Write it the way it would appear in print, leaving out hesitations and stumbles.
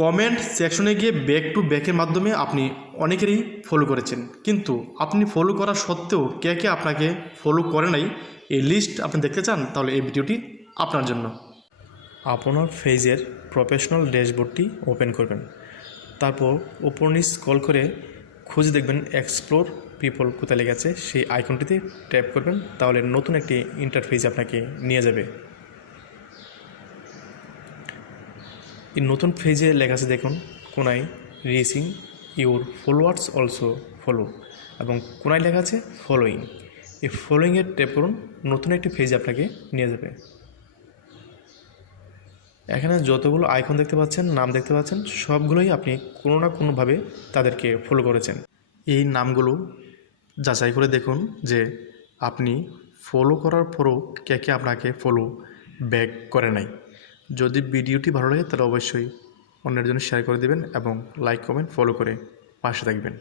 Comment সেকশনে গিয়ে back to ব্যাকের মাধ্যমে আপনি অনেকেরই ফলো করেছেন, কিন্তু আপনি ফলো করা সত্ত্বেও কে কে আপনাকে ফলো করে নাই এই লিস্ট আপনি দেখতে চান, তাহলে এই ভিডিওটি আপনার জন্য। আপনার পেজের প্রফেশনাল ড্যাশবোর্ডটি ওপেন করবেন, তারপর ওপর নিচ স্ক্রল করে খুঁজে দেখবেন এক্সপ্লোর পিপল কোথায় লেগে আছে, সেই আইকনটিতে ট্যাপ করবেন, তাহলে নতুন একটি ইন্টারফেস আপনাকে নিয়ে যাবে। এই নতুন পেজে লেখা আছে দেখুন, কোনায় reaching your followers also follow, এবং কোনায় লেখা আছে ফলোয়িং। এই ফলোয়িংয়ের ট্যাপ করুন, নতুন একটি পেজে আপনাকে নিয়ে যাবে। এখানে যতগুলো আইকন দেখতে পাচ্ছেন, নাম দেখতে পাচ্ছেন, সবগুলোই আপনি কোনো না কোনোভাবে তাদেরকে ফলো করেছেন। এই নামগুলো যাচাই করে দেখুন যে আপনি ফলো করার পরও কে কে আপনাকে ফলো ব্যাক করে নাই। যদি ভিডিওটি ভালো লাগে তাহলে অবশ্যই অন্যের জন্য শেয়ার করে দেবেন এবং লাইক কমেন্ট ফলো করে পাশে থাকবেন।